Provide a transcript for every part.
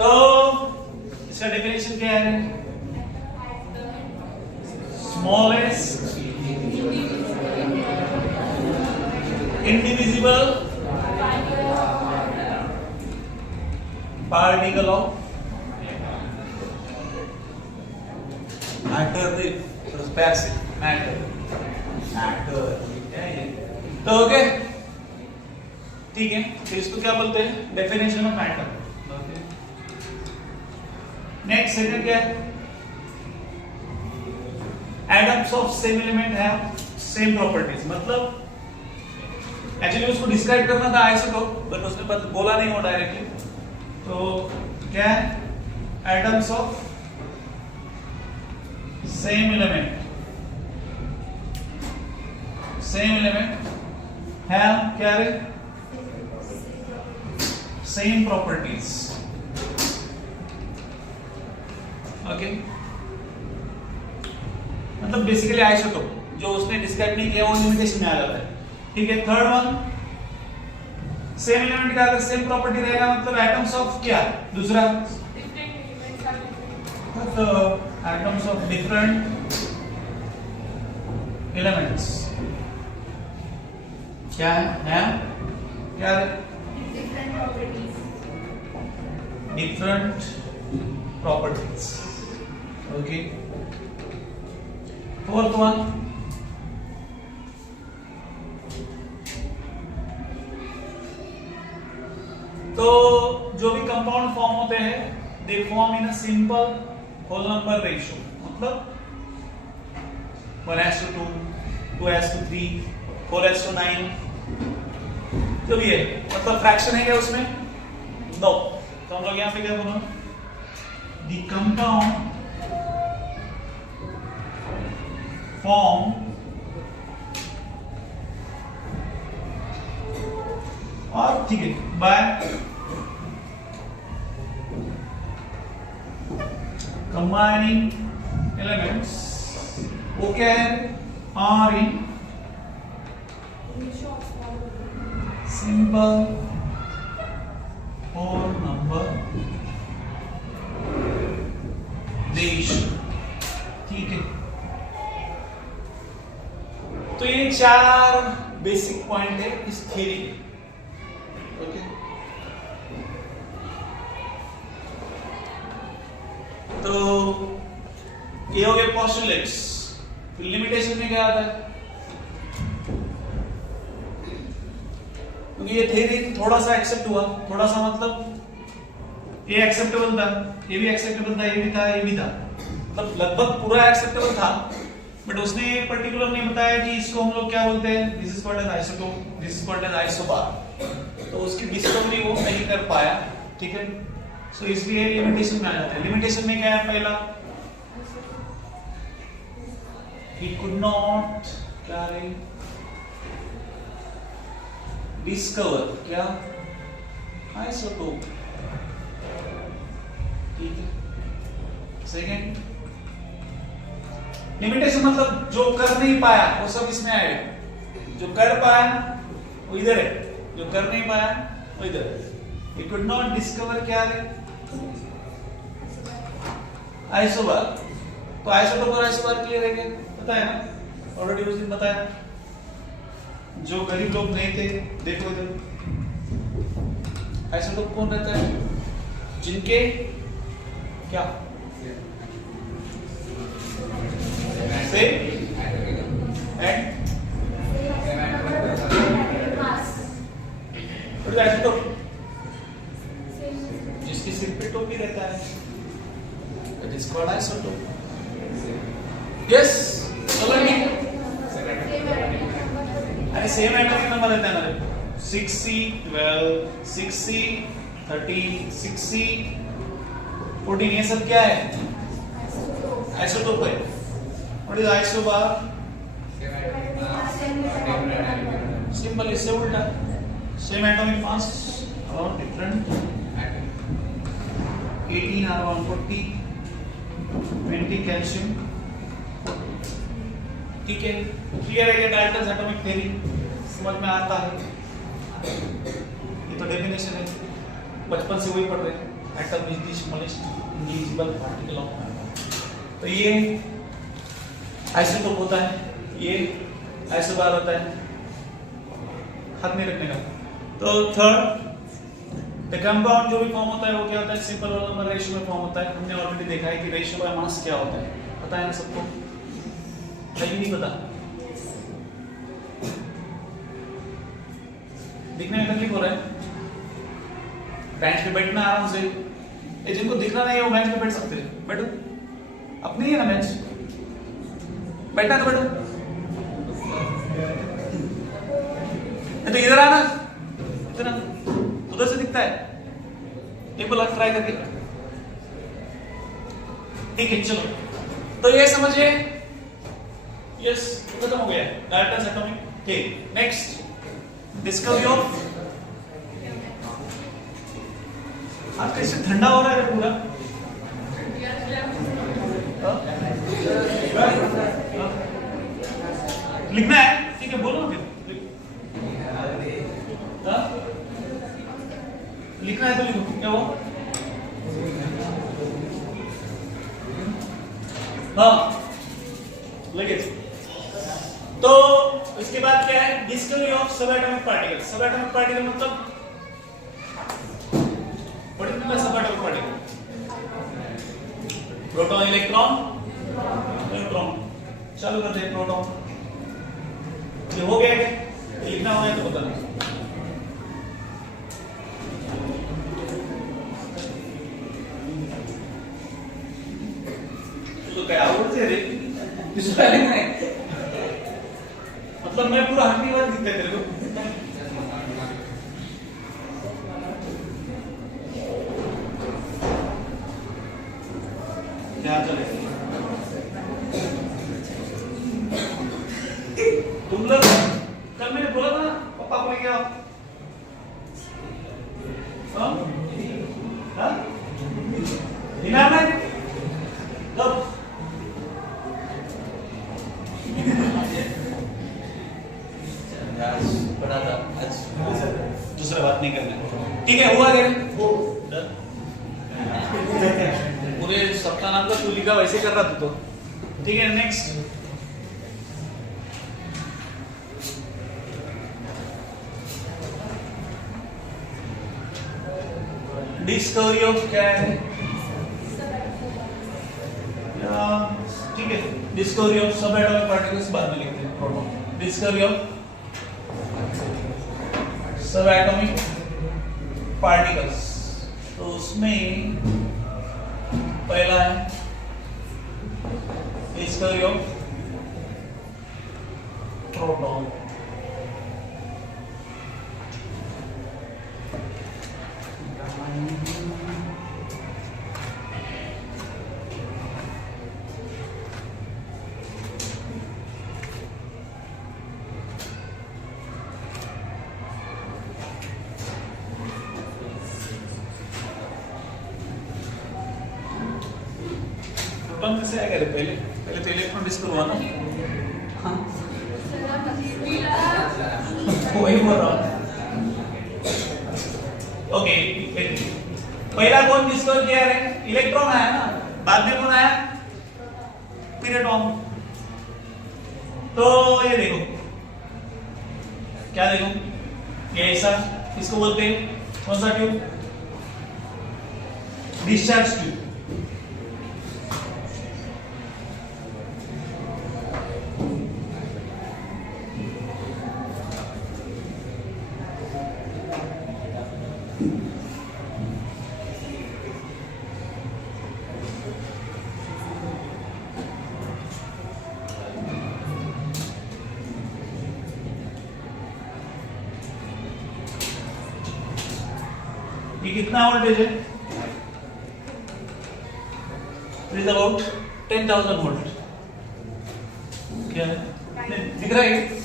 तो इसका डेफिनेशन क्या है? Smallest indivisible particle of matter, matter, तो ओके ठीक है। तो इसको क्या बोलते हैं? Definition of matter. Next second क्या है? Atoms of same element have same properties. मतलब एक्चुअली उसको डिस्क्राइब करना था आइसोटोप, बट उसने बोला नहीं वो डायरेक्टली। तो क्या है? Atoms of same element have क्या है? Same properties. ओके, मतलब बेसिकली आइसोटोप जो उसने डिस्क्राइब नहीं किया वो लिमिटेशन में आ जाता है। ठीक है। थर्ड वन, सेम एलिमेंट का अगर सेम प्रॉपर्टी रहेगा मतलब एटम्स ऑफ क्या? दूसरा तो एटम्स ऑफ डिफरेंट एलिमेंट्स क्या है? क्या है? Different properties. Okay. Fourth one, तो जो भी कंपाउंड फॉर्म होते हैं they form in a simple whole number ratio. मतलब 1:2, 2:3, 4:9 जो भी है, मतलब फ्रैक्शन है क्या उसमें? नो। तो हम लोग यहां पे क्या बोलो? द कंपाउंड फॉर्म और ठीक है बाय combining elements वो क्या है? are in simple whole number ratio। ठीक है। तो ये 4 बेसिक पॉइंट है इस थ्योरी के। ओके। तो ये हो गए पोस्टुलेट्स। फिर लिमिटेशन में क्या आता है? क्योंकि ये थ्योरी थोड़ा सा एक्सेप्ट हुआ, थोड़ा सा मतलब ये एक्सेप्टेबल था, ये भी एक्सेप्टेबल था, ये भी था, ये भी था, मतलब लगभग पूरा एक्सेप्टेबल था। बट उसने पर्टिकुलर नहीं बताया कि इसको हम लोग क्या बोलते हैं। This is called as isotope, this is called as isobar. तो उसकी डिस्कवरी वो नहीं कर पाया। ठीक है। सो इसलिए लिमिटेशन में आ जाता है। लिमिटेशन में क्या है? पहला, he could not discover क्या? आइसोटोप। ठीक है। सेकेंड, लिमिटेशन मतलब जो कर नहीं पाया वो सब इसमें आएगा। जो कर पाया वो इधर है, जो कर नहीं पाया वो इधर है। he could not discover क्या है? आइसोबार। तो आइसोटोप और आइसोबार क्लियर है क्या? पता है ना, ऑलरेडी उस दिन बताया। जो गरीब लोग नहीं थे, देखो इधर आइसोटोप कौन रहता है? जिनके क्या से एंड आइसोटोप जिसके सिर पे टोपी रहता है, that is called isotope. Yes, बोलेंगे। अरे सेम एटॉमिक नंबर रहता है ना, 6C 12, 6C 13, 6C 14, ये सब क्या है? आइसोटोप है। What is isobar? सिंपल, इससे उल्टा। सेम एटॉमिक मास और डिफरेंट 18 around 40, 20 कैल्शियम। ठीक है, क्लियर है? ये डाल्टन्स एटॉमिक थ्योरी समझ में आता है। ये तो डेफिनेशन है, बचपन से वही पढ़ रहे हैं। Atom is the smallest invisible particle of matter. तो ये आइसोटोप होता है, ये आइसोबार होता है, हाथ नहीं रखने का। तो थर्ड द कंपाउंड जो भी फॉर्म होता है वो क्या होता है, सिंपल रोल नंबर रेशियो में फॉर्म होता है। हमने ऑलरेडी देखा है कि रेशियो बाय मास क्या होता है, पता है ना सबको? नहीं पता? दिखने में तकलीफ हो रहा है? बेंच पे बैठना आराम से, ये जिनको दिखना नहीं है वो बेंच पे बैठ सकते हैं, बैठो, अपनी है ना बेंच, बैठना तो बैठो, तो इधर आना, इधर आना, उधर से दिखता है, एक बार ट्राई करके, ठीक है चलो। तो ये समझिए, यस खत्म हो गया डाल्टन्स एटॉमिक। ठीक, नेक्स्ट डिस्कवरी ऑफ, आज कैसे ठंडा हो रहा है पूरा, लिखना है, ठीक है बोलो फिर, लिखना है तो लिखो, क्या वो? हाँ लगे। तो इसके बाद क्या है, डिस्कवरी ऑफ सब एटॉमिक पार्टिकल। सब एटॉमिक पार्टिकल मतलब सब atomic particle, proton, electron, neutron. चालू करते हैं प्रोटॉन, ये हो गया क्या? लिखना हो गया तो बताना। तो क्या आवड़ते रे किस पहले नहीं, मतलब मैं पूरा हटनी बात दिखता है तेरे को। क्या चले तुम लोग, कल मैंने बोला था पापा को लेके आओ, हाँ हाँ इनाम है कब? पढ़ा था आज, दूसरा बात नहीं करना, ठीक है? हुआ क्या? पूरे सप्ताह नाम का तू लिखा वैसे कर रहा था तो, ठीक है। नेक्स्ट डिस्कवरी ऑफ क्या है, ठीक है, डिस्कवरी ऑफ सब एटॉमिक पार्टिकल्स बाद में लिखते हैं, प्रोटॉन। डिस्कवरी ऑफ सब एटॉमिक पार्टिकल्स, तो उसमें पहला है डिस्कवरी ऑफ प्रोटॉन। प्रोटॉन कैसे आएगा रे? पहले पहले तो इलेक्ट्रॉन डिस्कवर हुआ ना, वही बोल रहा हूँ। ओके, पहला कौन डिस्कवर किया रे? इलेक्ट्रॉन आया ना, बाद में कौन आया? पीरियड। तो ये देखो, क्या देखो, ये ऐसा, इसको बोलते हैं कौन सा ट्यूब? Discharge tube. ये कितना वोल्टेज है? It is about 10,000 volt. क्या है? दिख रहा है?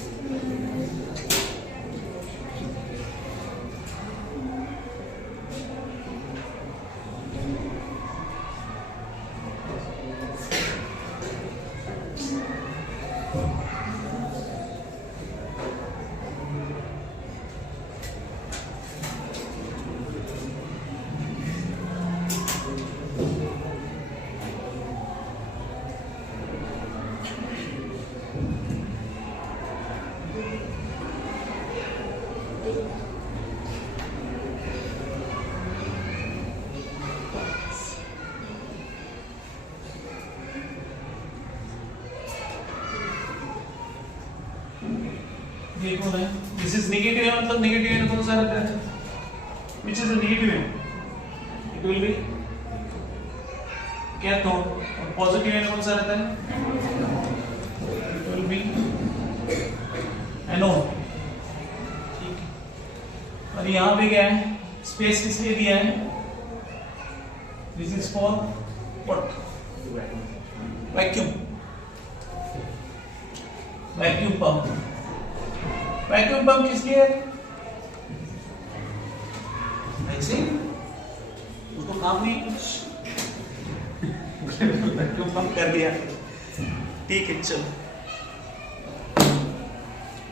ये कौन है? दिस इज नेगेटिव है, मतलब नेगेटिव एन कौन सा रहता है? Which is a negative ion? It will be cathode. और पॉजिटिव एन कौन सा रहता है? It will be anode. ठीक है। और यहाँ पे क्या है? स्पेस किस लिए दिया है? This is for what? Vacuum. Vacuum pump. Vacuum pump किस लिए है? ऐसे उसको काम नहीं कुछ वैक्यूम पंप कर दिया। ठीक है, चलो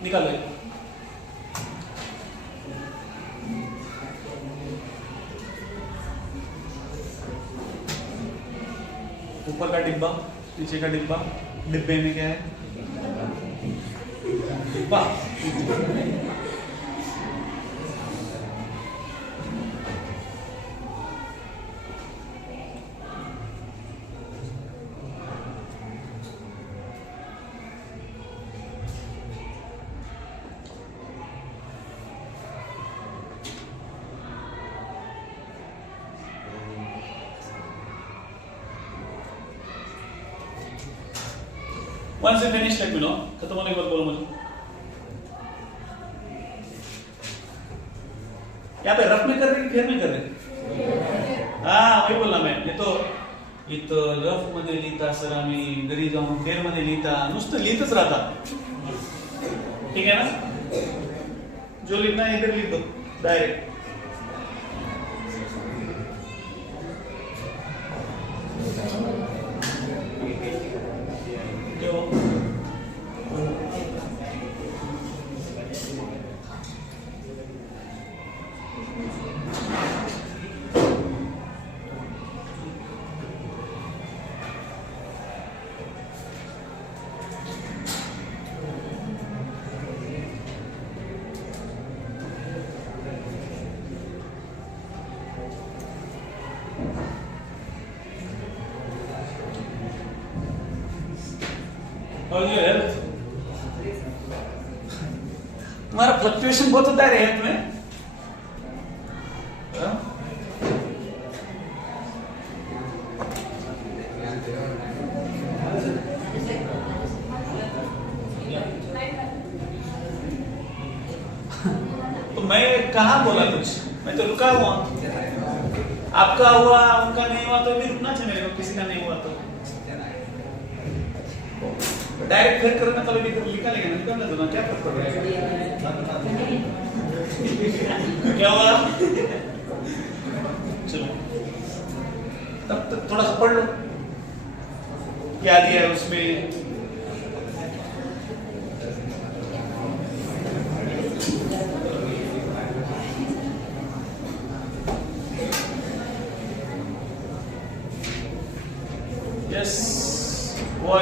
निकालो। ऊपर का डिब्बा, पीछे का डिब्बा। डिब्बे में क्या है? डिब्बा। Once you finish, let me know. खत्म होने के बाद बोलो मुझे। यहाँ पे रफ में कर रहे कि फेर में कर रहे? हाँ, वही बोलना मैं। ये तो रफ मध्ये लिहिता सर आम्ही घरी जाऊन फेर मध्ये लिहिता, नुसतं लिहितच राहता। ठीक है ना? जो लिखना है इधर लिख दो डायरेक्ट। तुम्हारा फ्लक्चुएशन बहुत होता है हेल्थ में। तो मैं कहाँ बोला कुछ? मैं तो रुका हुआ। आपका हुआ, उनका नहीं हुआ तो भी रुकना चाहिए मेरे को। किसी का नहीं हुआ तो डायरेक्ट फिर करना, कभी भी लिखा लेगा निकालना दो ना, क्या फर्क पड़ रहा है? क्या हुआ? चलो तब तक थोड़ा सा पढ़ लो क्या दिया है उसमें। यस, वो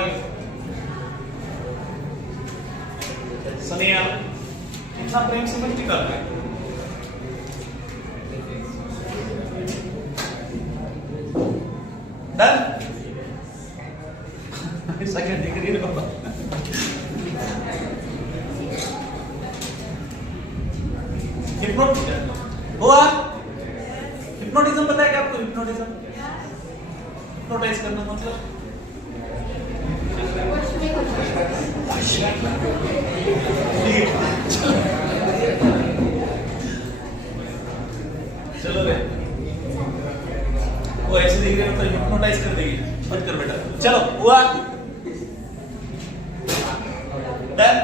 सनिया इतना प्रेम से मत निकाल रहे। डन? ऐसा क्या देख रही है बाबा? हिप्नोटिज्म हुआ? हिप्नोटिज्म पता है क्या आपको? हिप्नोटिज्म हिप्नोटाइज करना मतलब चलो रे, वो ऐसे देख रहे हो तो हिप्नोटाइज कर देगी। मत कर बेटा। चलो हुआ? डन?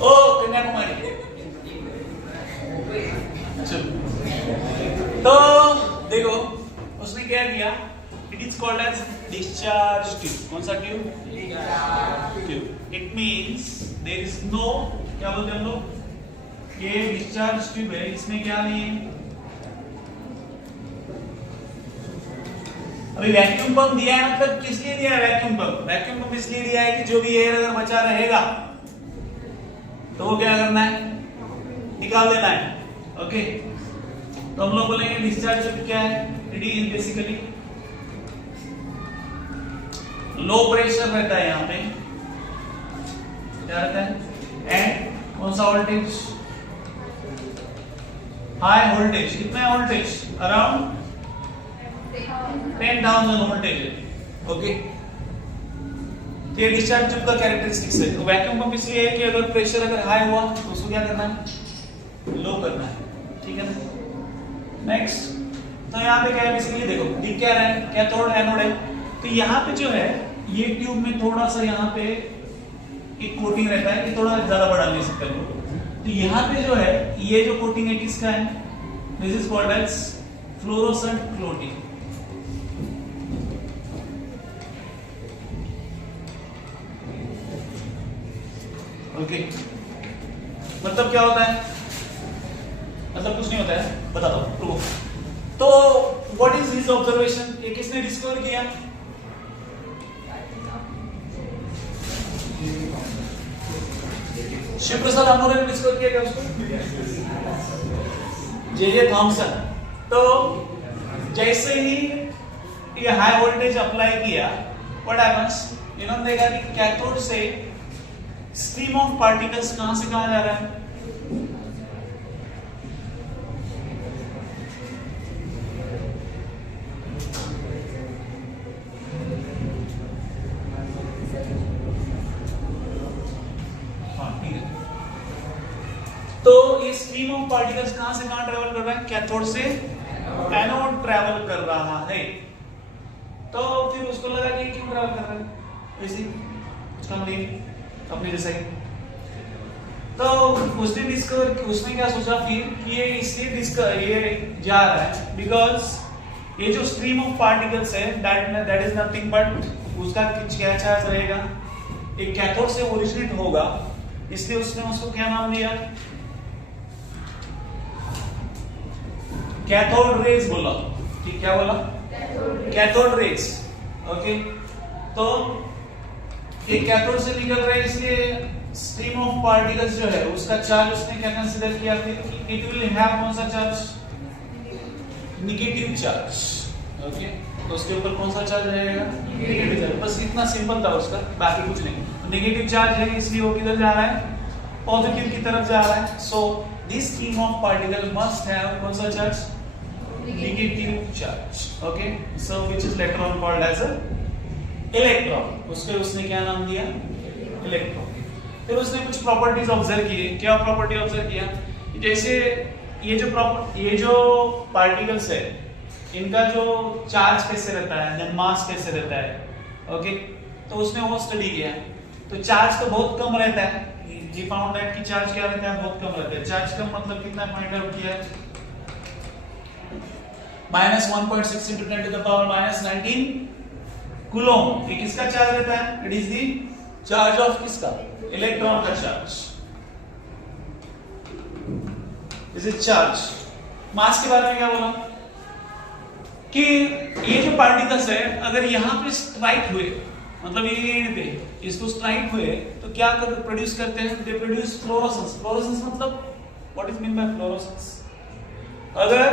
ओ कन्याकुमारी। चलो तो देखो उसने क्या किया। It is called as discharge tube. कौन सा tube? Tube. It means there is no, क्या बोलते हैं हम लोग, ये डिस्चार्ज ट्यूब है, इसमें क्या नहीं है। अभी वैक्यूम पंप दिया है, मतलब किस लिए दिया है वैक्यूम पंप? वैक्यूम पंप इसलिए दिया है कि जो भी एयर अगर बचा रहेगा तो वो क्या करना है? निकाल देना है। ओके, तो हम लोग बोलेंगे डिस्चार्ज ट्यूब क्या है? It is basically low pressure रहता है। यहाँ पे क्या रहता है? एंड कौन सा वोल्टेज, हाई वोल्टेज, कितना वोल्टेज, अराउंड 10,000 वोल्टेज है। ओके, ये डिस्चार्ज ट्यूब का कैरेक्टरिस्टिक्स है। तो वैक्यूम पंप इसलिए है कि अगर प्रेशर अगर हाई हुआ तो उसको क्या करना है, लो करना है, ठीक है ना। नेक्स्ट, तो यहाँ पे क्या है, बेसिकली देखो दिख क्या रहा है, कैथोड एनोड है। तो यहाँ पे जो है ये ट्यूब में थोड़ा सा यहाँ पे एक कोटिंग रहता है कि थोड़ा ज्यादा बड़ा ले सकते हैं लोग। तो यहाँ पे जो है ये जो कोटिंग है किसका है, this is called as fluorescent coating. Okay, मतलब क्या होता है, मतलब कुछ नहीं होता है, बताता हूं, प्रूफ। तो व्हाट इज हिज ऑब्जर्वेशन, ये किसने डिस्कवर किया, शिव प्रसाद अमोरे ने डिस्कवर किया क्या उसको, जे थॉमसन। तो जैसे ही ये हाई वोल्टेज अप्लाई किया, व्हाट हैपेंस, इन्होंने देखा कि कैथोड से स्ट्रीम ऑफ पार्टिकल्स कहां से कहां जा रहा है, तो ये स्ट्रीम ऑफ पार्टिकल्स कहां से कहां ट्रेवल कर रहा है, कैथोड से एनोड ट्रेवल कर रहा है। तो फिर उसको लगा कि क्यों ट्रेवल कर रहा है, वैसे कुछ काम नहीं अपने जैसा ही। तो उसने क्या सोचा फिर कि ये इसलिए ये जा रहा है बिकॉज ये जो स्ट्रीम ऑफ पार्टिकल्स है दैट इज नथिंग बट उसका क्या चार्ज रहेगा, एक कैथोड से ओरिजिनेट होगा, इसलिए उसने उसको क्या नाम दिया, कैथोड रेज बोला। ठीक, क्या बोला, कैथोड रेज। ओके, तो ये कैथोड से निकल रहा है, इसलिए स्ट्रीम ऑफ पार्टिकल्स जो है उसका चार्ज उसने क्या कंसीडर किया फिर कि इट विल हैव कौन सा चार्ज, नेगेटिव चार्ज। ओके, तो उसके ऊपर कौन सा चार्ज रहेगा, नेगेटिव चार्ज। बस इतना सिंपल था उसका, बाकी कुछ नहीं। नेगेटिव चार्ज है इसलिए वो किधर जा रहा है, पॉजिटिव की तरफ जा रहा है। So this stream of particle must have कौन सा charge, negative charge. Okay, so which is later on called as a electron. उसने क्या नाम दिया, इलेक्ट्रॉन। फिर उसने कुछ प्रॉपर्टीज ऑब्जर्व किए। क्या प्रॉपर्टी ऑब्जर्व किया, जैसे ये जो पार्टिकल्स है इनका जो चार्ज कैसे रहता है, मास कैसे रहता है। ओके, तो उसने वो स्टडी किया। तो चार्ज तो बहुत कम रहता है, जी फाउंड दैट की चार्ज क्या रहता है, बहुत कम रहता है। चार्ज कम मतलब कितना फाइंड आउट किया है, -1.6 × 10⁻⁻19 कूलम। ये किसका चार्ज रहता है, it is the charge of किसका, इलेक्ट्रॉन का charge. This is charge. Mass के बारे में क्या बोला कि ये जो पार्टिकल्स है अगर यहां पे स्ट्राइक हुए, मतलब ये पे इसको स्ट्राइक हुए तो क्या प्रोड्यूस करते हैं, दे प्रोड्यूस फ्लोरोसेंस। फ्लोरोसेंस मतलब what is mean by fluorescence, अगर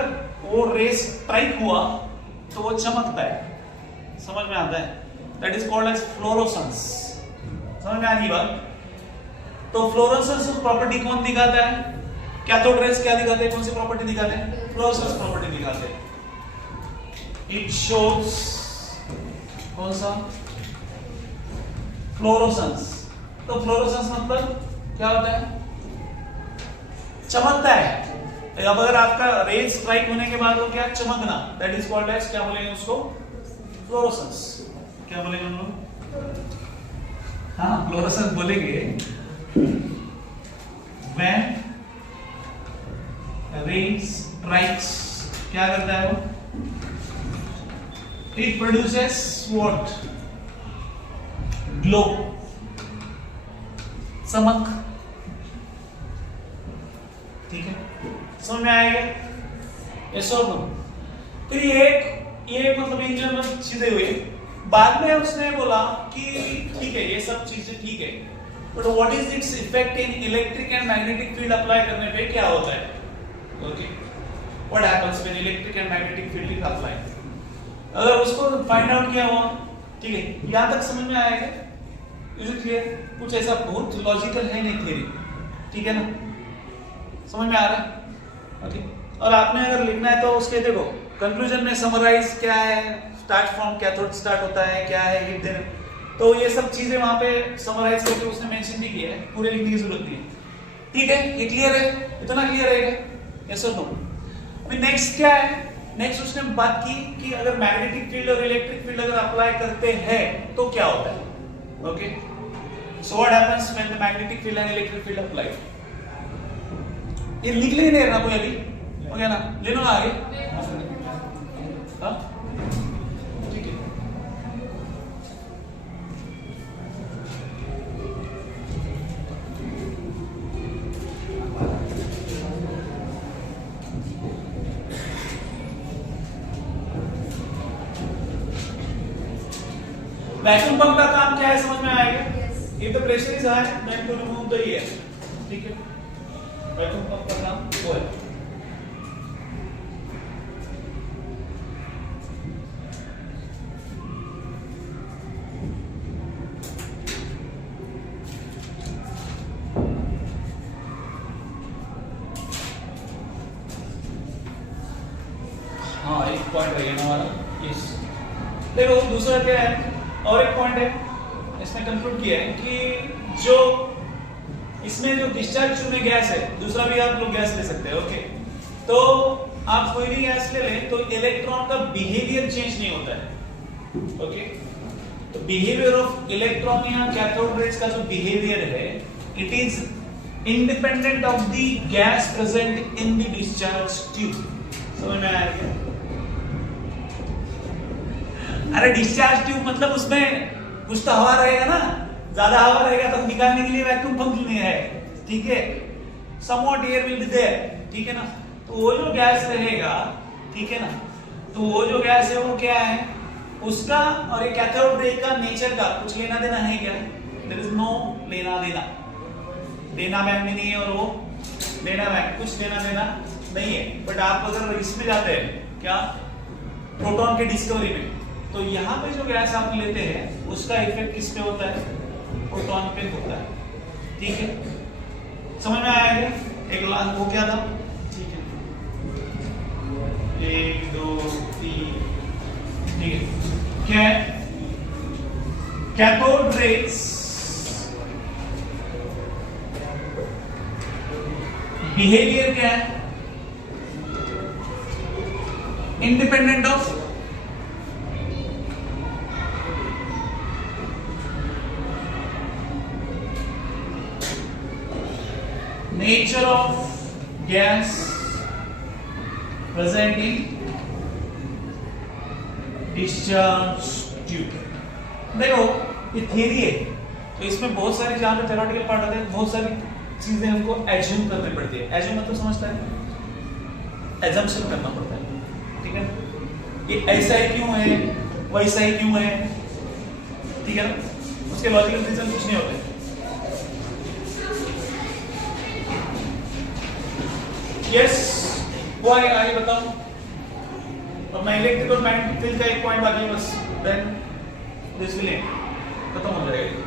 वो रे स्ट्राइक हुआ तो वो चमकता है, समझ में आता है, that is called as fluorescence. समझ में आ रही बात। तो फ्लोरोसेंस प्रॉपर्टी कौन दिखाता है, कैथोड रेज क्या दिखाते हैं, कौन सी प्रॉपर्टी दिखाते हैं, फ्लोरोसेंस प्रॉपर्टी दिखाते हैं। इट शोज कौन सा, फ्लोरोसेंस। तो फ्लोरोसेंस मतलब क्या होता है, चमकता है। अब अगर आपका रेज स्ट्राइक होने के बाद वो क्या चमकना, दैट इज कॉल्ड एज क्या बोलेंगे उसको, फ्लोरोसेंस। क्या बोलेंगे हम लोग, हाँ फ्लोरोसेंस बोलेंगे। व्हेन रेज स्ट्राइक्स क्या करता है वो, इट प्रोड्यूसेस व्हाट, ग्लो, चमक। ठीक है, समझ में आएगा, यस और नो। फिर ये मतलब इन जनरल चीजें हुई। बाद में उसने बोला कि ठीक है ये सब चीजें ठीक है, but what is its effect in electric and magnetic field apply करने पे क्या होता है। Okay, what happens when electric and magnetic field is applied. अगर उसको फाइंड आउट किया हुआ, ठीक है, यहां तक समझ में आएगा, इज इट क्लियर। कुछ ऐसा बहुत लॉजिकल है नहीं थ्योरी, ठीक है ना, समझ में आ रहा है? ओके, और आपने अगर लिखना है तो उसके देखो कंक्लूजन में समराइज क्या है, स्टार्ट फ्रॉम कैथोड स्टार्ट होता है, क्या है हीट देना, तो ये सब चीजें वहां पे समराइज करके उसने मेंशन भी किया है, पूरे लिखने की जरूरत नहीं है। ठीक है, ये क्लियर है, इतना क्लियर रहेगा, यस और नो? अभी नेक्स्ट क्या है, नेक्स्ट उसने बात की कि अगर मैग्नेटिक फील्ड और इलेक्ट्रिक फील्ड अगर अप्लाई करते हैं तो क्या होता है। Okay, so what happens when the magnetic field and electric field apply. ये लिख लेने ना कोई अभी, हो गया ना, ले लो ना आगे। हाँ ठीक है, वैक्यूम पंप का काम क्या है समझ में आएगा? If the pressure is high then to remove the air, ठीक है, वैक्यूम पंप का काम वो है। हाँ एक पॉइंट रह गया हमारा, यस। देखो दूसरा क्या है, और एक पॉइंट है इसने कंक्लूड किया है कि जो इसमें जो डिस्चार्ज में गैस है, दूसरा भी आप लोग गैस ले सकते हैं। ओके, तो आप कोई भी गैस ले लें तो इलेक्ट्रॉन का बिहेवियर चेंज नहीं होता है। ओके, तो बिहेवियर ऑफ इलेक्ट्रॉन या कैथोड रेज का जो बिहेवियर है, it is independent of the gas present in the discharge tube. समझ में आया क्या? अरे डिस्चार्ज ट्यूब मतलब उसमें कुछ तो हवा रहेगा ना, ज्यादा हवा रहेगा तो निकालने के लिए वैक्यूम पंप है, ठीक है, somewhat air will be there, ठीक है ना, तो वो जो गैस रहेगा, ठीक है ना, तो वो जो गैस है वो क्या है उसका और ये कैथोड रे का नेचर का कुछ लेना देना है क्या? देयर इज नो लेना देना, देना मैम भी नहीं है और वो लेना मैम कुछ लेना देना नहीं है। बट आप अगर इसमें जाते हैं क्या, प्रोटॉन के डिस्कवरी में, तो यहाँ पे जो गैस आप लेते हैं उसका इफेक्ट किस पे होता है? प्रोटॉन पे होता है, ठीक है, समझ में आया क्या? एक लाख वो क्या था, ठीक है, 1 2 3, ठीक है, क्या है? कैथोड रेज बिहेवियर क्या है? Independent of nature of gas present in discharge tube। देखो ये थियरी है, तो इसमें बहुत सारी जहां पे थ्योरेटिकल पार्ट होता है, बहुत सारी चीजें हमको एज्यूम करनी पड़ती है। एज्यूम मतलब समझता है, एजम्पशन करना पड़ता है, ठीक है, ये ऐसा ही क्यों है, वैसा ही क्यों है, ठीक है ना, उसके लॉजिकल रीजन कुछ नहीं होते। यस, वो आगे बताओ। और मैं इलेक्ट्रिक और मैग्नेटिक फील्ड का एक पॉइंट बाकी है बस, देन दिस विल एंड, खत्म हो जाएगा।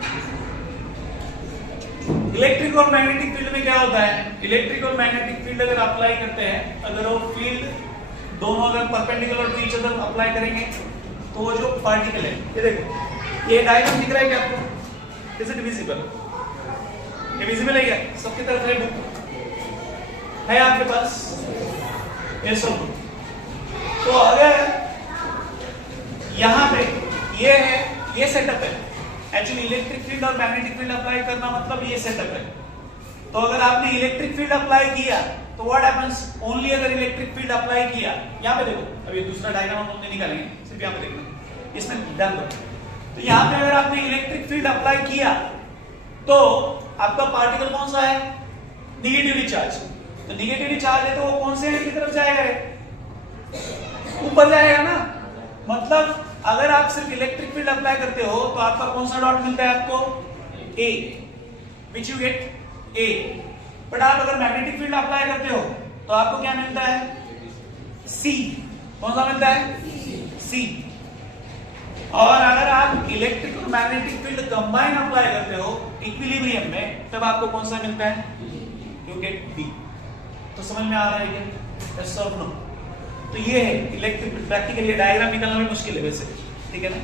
इलेक्ट्रिक और मैग्नेटिक फील्ड में क्या होता है? इलेक्ट्रिक और मैग्नेटिक फील्ड अगर अप्लाई करते हैं, अगर वो फील्ड दोनों अगर perpendicular to each other apply करेंगे, तो वो जो पार्टिकल है, ये देखो, ये डायग्राम दिख रहा है क्या आपको? Is it visible? ये विजिबल है क्या सबकी तरफ? है बुक है आपके पास? ये सब। तो अगर यहां पे ये है, ये सेटअप है, एक्चुअली इलेक्ट्रिक फील्ड और मैग्नेटिक फील्ड अप्लाई करना मतलब ये सेटअप है। तो अगर आपने इलेक्ट्रिक फील्ड अप्लाई किया तो व्हाट हैपेंस? ओनली अगर इलेक्ट्रिक फील्ड अप्लाई किया, यहां पे देखो, अभी दूसरा डायग्राम हम नहीं निकालेंगे, सिर्फ यहां पे देखना, इसमें ध्यान दो। तो यहां पे अगर आपने इलेक्ट्रिक फील्ड अप्लाई किया तो आपका पार्टिकल कौन सा है? Negatively charge. तो निगेटिवली चार्ज है तो वो कौन से एंड की तरफ जाएगा? ऊपर जाएगा ना। मतलब अगर आप सिर्फ इलेक्ट्रिक फील्ड अप्लाई करते हो तो आपका कौन सा डॉट मिलता है आपको? A, which you get A. But आप अगर मैग्नेटिक फील्ड अप्लाई करते हो तो आपको क्या मिलता है? सी। कौन सा मिलता है? सी। और अगर आप इलेक्ट्रिक और मैग्नेटिक फील्ड कंबाइन अप्लाई करते हो इक्विलिब्रियम में, तब आपको कौन सा मिलता है? You get b. तो समझ में आ रहा है क्या? यस और नो? तो ये है इलेक्ट्रिक प्रैक्टिकली डायग्राम निकालना भी मुश्किल है वैसे, ठीक है ना?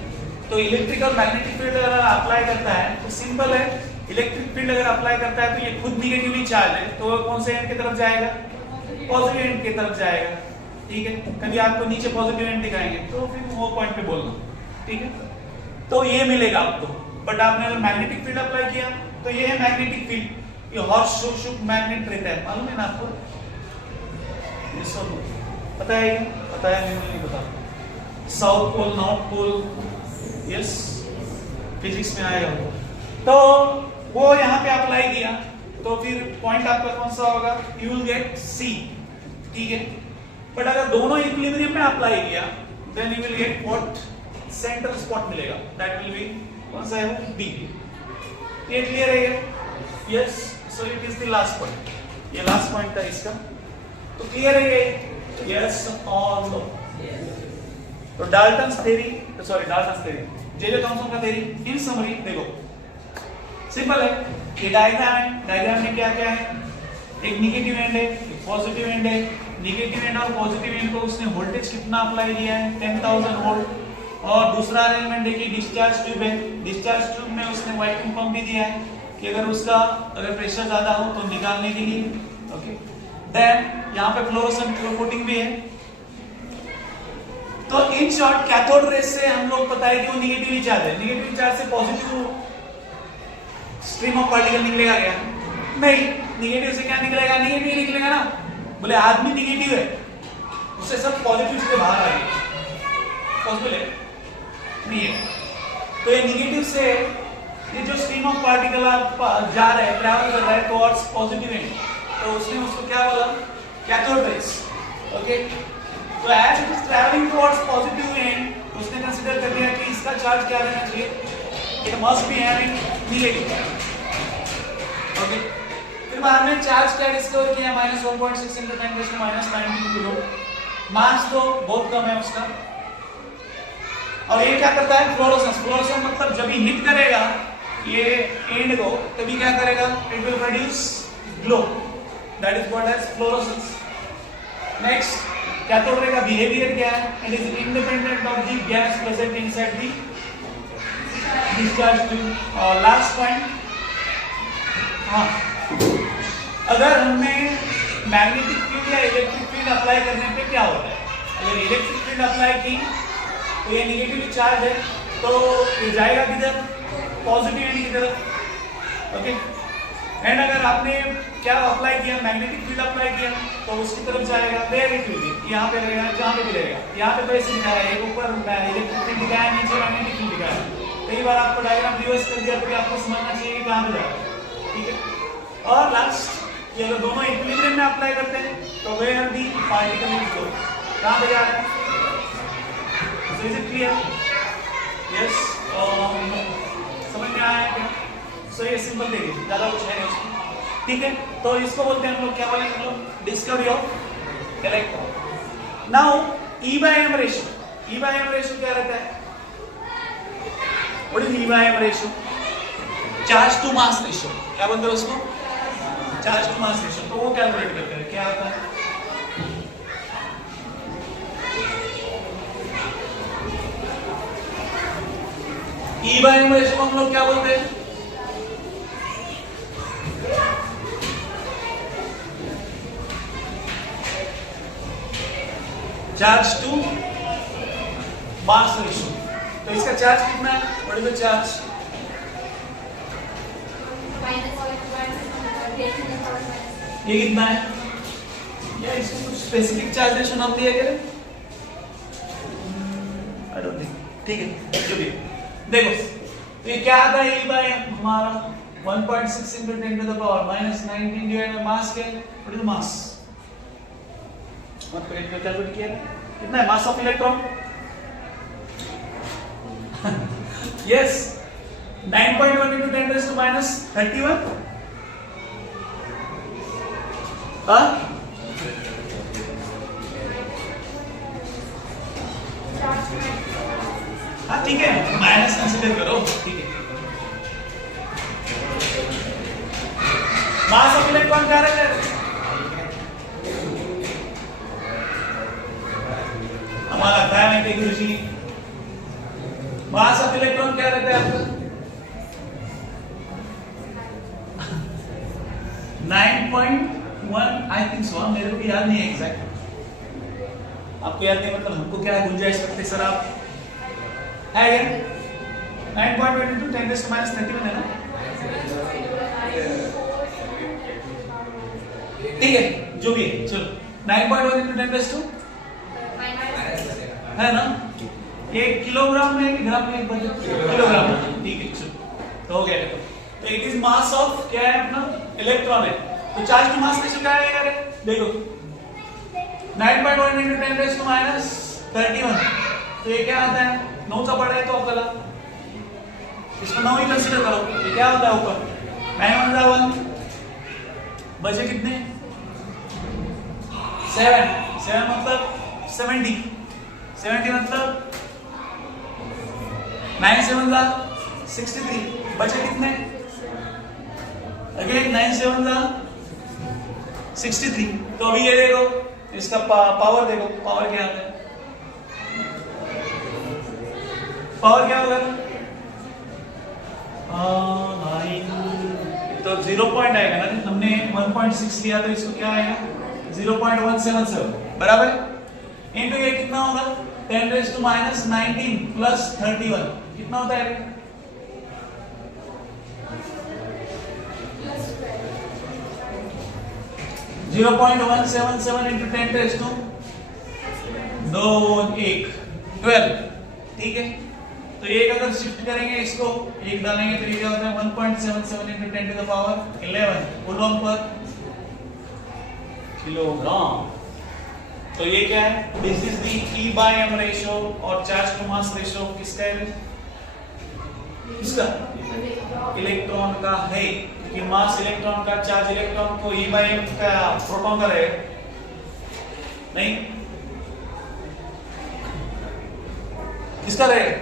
तो इलेक्ट्रिक और मैग्नेटिक फील्ड अगर अप्लाई करता है तो सिंपल है, इलेक्ट्रिक फील्ड अगर अप्लाई करता है तो ये खुद निगेटिवली चार्ज है, तो वो कौन से एंड की तरफ जाएगा? पॉजिटिव एंड की तरफ जाएगा, ठीक है? कभी आपको नीचे पॉजिटिव एंड दिखाएंगे तो फिर वो पॉइंट पे बोलना, ठीक है? तो ये मिलेगा आपको। बट आपने अगर मैग्नेटिक फील्ड अप्लाई किया तो ये है मैग्नेटिक फील्ड, ये हॉर्स शू मैग्नेट रहता है, मालूम है ना आपको? ये सब पता है? पता है? नहीं पता? South pole, north pole, yes physics में आएगा वो। तो वो यहाँ पे अप्लाई किया तो फिर पॉइंट आपका कौन सा होगा? यू विल गेट सी, ठीक है? बट अगर दोनों इक्विलिब्रियम में अप्लाई किया then you will get what? Centre spot मिलेगा, दैट विल बी कौन सा है वो? बी। ये क्लियर है ये? Yes, so it is the last point, ये लास्ट पॉइंट था इसका। तो क्लियर है ये? यस और नो? तो डाल्टन्स थ्योरी, जे थॉमसन का थ्योरी इन समरी देखो सिंपल है। ये डायग्राम है, डायग्राम में क्या क्या है? एक नेगेटिव एंड है, एक पॉजिटिव एंड है। नेगेटिव एंड और पॉजिटिव एंड को उसने वोल्टेज कितना अप्लाई किया है? 10,000 वोल्ट। और दूसरा अरेंजमेंट है कि डिस्चार्ज ट्यूब है, डिस्चार्ज ट्यूब में उसने वैक्यूम पंप भी दिया है कि अगर उसका प्रेशर ज्यादा हो तो निकालने के लिए, ओके? देन यहाँ पे फ्लोरोसेंट कोटिंग भी है। तो इन शॉर्ट कैथोड रेस से हम लोग पता है कि वो निगेटिवली चार्ज है, निगेटिव चार्ज से पॉजिटिव स्ट्रीम ऑफ पार्टिकल निकलेगा क्या? नहीं, निगेटिव से क्या निकलेगा? निगेटिव निकलेगा ना। बोले आदमी निगेटिव है, उससे सब पॉजिटिव से बाहर आ गए, पॉसिबल है? नहीं है। तो ये निगेटिव से ये जो स्ट्रीम ऑफ पार्टिकल आप जा रहे हैं, ट्रैवल कर रहा है टुवर्ड्स पॉजिटिव एंड, तो उसने उसको क्या बोला? Cathode rays, okay? तो as it is travelling towards positive end, उसने कंसीडर कर लिया कि इसका चार्ज क्या रहना चाहिए? It must be having negative, okay? फिर बाद में चार्ज क्या डिस्कवर किया? -1.6 × 10⁻⁹ किलो। मास तो बहुत कम है उसका। और ये क्या करता है? फ्लोरोसेंस। फ्लोरोसेंस मतलब जब ही हिट करेगा ये एंड को, तभी क्या करेगा? It will produce glow, that is what as fluorescence. Next, cathode ray का बिहेवियर क्या है? It is independent of the gas present inside the discharge tube. और लास्ट पॉइंट, हाँ, अगर हमने मैग्नेटिक फील्ड या इलेक्ट्रिक फील्ड अप्लाई करने पे क्या होता है? अगर इलेक्ट्रिक फील्ड अप्लाई की तो ये नेगेटिवली चार्ज है, तो ये जाएगा किधर? पॉजिटिव एंड की तरफ, ओके? एंड अगर आपने क्या अप्लाई किया? मैग्नेटिक फील्ड अप्लाई किया तो उसकी तरफ जाएगा, वेयर इट विल बी, यहाँ पे रहेगा, जहाँ पे भी रहेगा। यहाँ पे तो ऐसे दिखाया है, एक ऊपर इलेक्ट्रिक फील्ड दिखाया है, नीचे मैग्नेटिक फील्ड दिखाया है। कई बार आपको डायग्राम रिवर्स कर दिया तो आपको समझना चाहिए कि कहाँ पे जाएगा, ठीक है? और लास्ट, ये अगर दोनों इक्विलिब्रियम में अप्लाई करते हैं तो where the particle is go, कहाँ पे जा रहा है? So is it clear? Yes or no? समझ में आया क्या? So ये सिंपल थ्योरी, ज्यादा कुछ है नहीं उसमें, ठीक है? तो इसको बोलते हैं हम लोग, क्या बोलेंगे हम लोग? Discovery of electron. Now E/m ratio, E/m ratio क्या रहता है? What is E/m ratio? Charge to mass ratio, क्या बोलते हैं उसको? Charge to mass ratio. तो वो कैलकुलेट करते हैं, क्या आता है? E/m रेशियो को हम लोग क्या बोलते हैं? Charge to mass ratio. तो इसका चार्ज कितना है? What is the charge? ये कितना है? या इसको कुछ स्पेसिफिक चार्ज रेशियो नाम दिया गया है? आई डोंट थिंक, ठीक है, जो भी देखो, ये क्या आता है? E/m हमारा 1.6 × 10⁻⁻19 डिवाइडेड बाय मास के, व्हाट इज द मास? मत पेट पे कैलकुलेट किया कितना है? Mass of electron, yes, 9.1 × 10⁻31। हाँ, हाँ ठीक है, माइनस कंसीडर करो, ठीक है। मास ऑफ इलेक्ट्रॉन क्या रहता है? हमारा लगता है मैं गुरुजी, मास ऑफ इलेक्ट्रॉन क्या रहता है आपका? 9.1 आई थिंक सो, मेरे को याद नहीं है एग्जैक्ट। आपको याद नहीं मतलब हमको क्या है, गुंजाइश रखते सर आप है क्या? 9.22 10⁻31 है ना? ठीक है, जो भी है चलो 9.1 × 10⁻² है ना? 1 किलोग्राम में कि ग्राम में? किलोग्राम में। ठीक है चलो, तो हो गया। तो इट इज मास ऑफ क्या है अपना? इलेक्ट्रॉन है। तो चार्ज की मास कैसे क्या है यार? देखो 9.1 × 10⁻31, तो ये क्या आता है? 9 का पड़ा है तो अगला इसको 9 ही कंसीडर करो। ये क्या होता है ऊपर? 9 × 1 बचे कितने? 7 मतलब 70 मतलब 9 7 63 बचे कितने? अगेन 9 7 63। तो अभी ये देखो इसका पावर देखो, पावर क्या आता है? पावर क्या होगा? 9 तो 0 पॉइंट आएगा ना, हमने 1.6 लिया तो इसको क्या आएगा? 0.177 बराबर। इनटू ये कितना होगा? 10⁻19 + 31 कितना होता है? Zero 0.177 into 10⁻2 12। ठीक है, तो एक अगर शिफ्ट करेंगे इसको, एक डालेंगे तो ये क्या होता है? 1.77 इंटू 10⁻11 कूलम पर किलोग्राम। तो ये क्या है? This is the E/m ratio और चार्ज टू मास रेशियो किसका है? किसका? इलेक्ट्रॉन का है, क्योंकि मास इलेक्ट्रॉन का, चार्ज इलेक्ट्रॉन को E/m का प्रोटॉन का रहेगा नहीं, किसका रहेगा?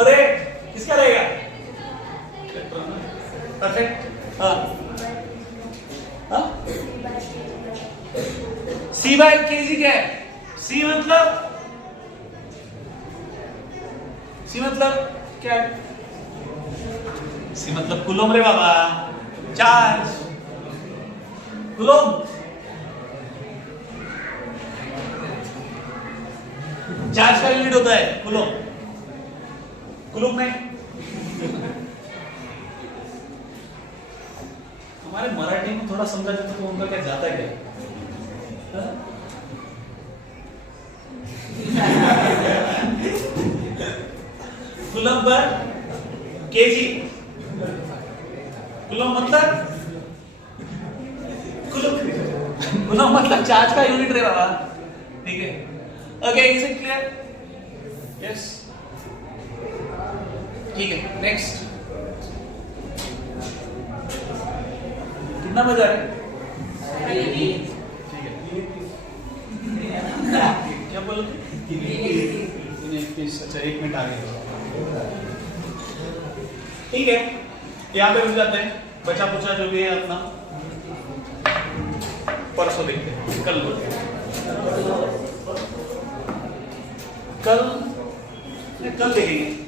अरे किसका रहेगा? परफेक्ट। हाँ C/kg क्या है? C मतलब क्या है? C मतलब कूलम रे बाबा, चार्ज कूलम। चार्ज का यूनिट होता है कूलम। कूलम में हमारे मराठी में थोड़ा समझा जाता तो उनका क्या जाता है क्या? Coulomb per KG. कूलम मतलब कूलम मतलब चार्ज का यूनिट रे बाबा। ठीक है, okay, is it clear? Yes, ठीक है। नेक्स्ट, कितना बजा है? ठीक है, क्या बोलोगे? 21। अच्छा, 1 मिनट आगे। ठीक है, यहाँ पे रुक जाते हैं। बचा पूछा जो भी है अपना परसों देखते हैं, कल देखेंगे।